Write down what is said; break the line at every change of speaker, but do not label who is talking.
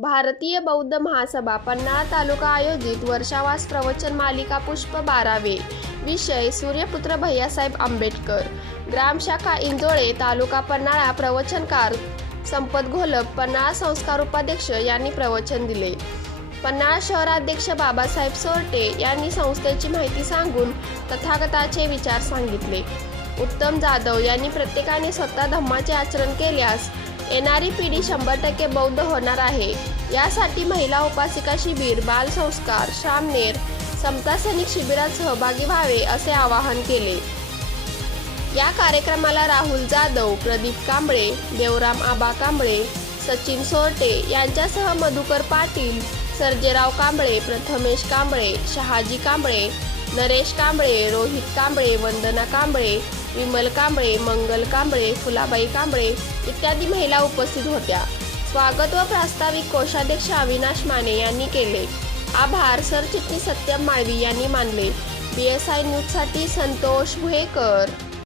भारतीय बौद्ध महासभा पन्हाळा तालुका आयोजित वर्षावास प्रवचन मालिका पुष्प बारावे. विषय सूर्यपुत्र भैयासाहेब आंबेडकर. ग्रामशाखा इंदोळे तालुका पन्हाळा प्रवचनकार संपत घोलप पन्हाळा संस्कार उपाध्यक्ष यांनी प्रवचन दिले. पन्हाळा शहराध्यक्ष बाबासाहेब सोरटे यांनी संस्थेची माहिती सांगून तथागताचे विचार सांगितले. उत्तम जाधव यांनी प्रत्येकाने स्वतः धम्माचे आचरण केल्यास येणारी पिढी शंभर टक्के बौद्ध होणार आहे. यासाठी महिला उपासिका शिबिर बालसंस्कार श्रामनेर समता सैनिक शिबिरात सहभागी व्हावे असे आवाहन केले. या कार्यक्रमाला राहुल जाधव प्रदीप कांबळे देवराम आबा कांबळे सचिन सोरटे यांच्यासह मधुकर पाटील सर्जेराव कांबळे प्रथमेश कांबळे शहाजी कांबळे नरेश कांबळे रोहित कांबळे वंदना कांबळे विमल कांबळे मंगल कांबळे फुलाबाई कांबळे इत्यादी महिला उपस्थित होत्या. स्वागत व प्रास्ताविक कोषाध्यक्ष अविनाश माने यांनी केले. आभार सरचिटणीस सत्यम माळवी यांनी मानले. बी एस आय न्यूजसाठी संतोष भुयेकर.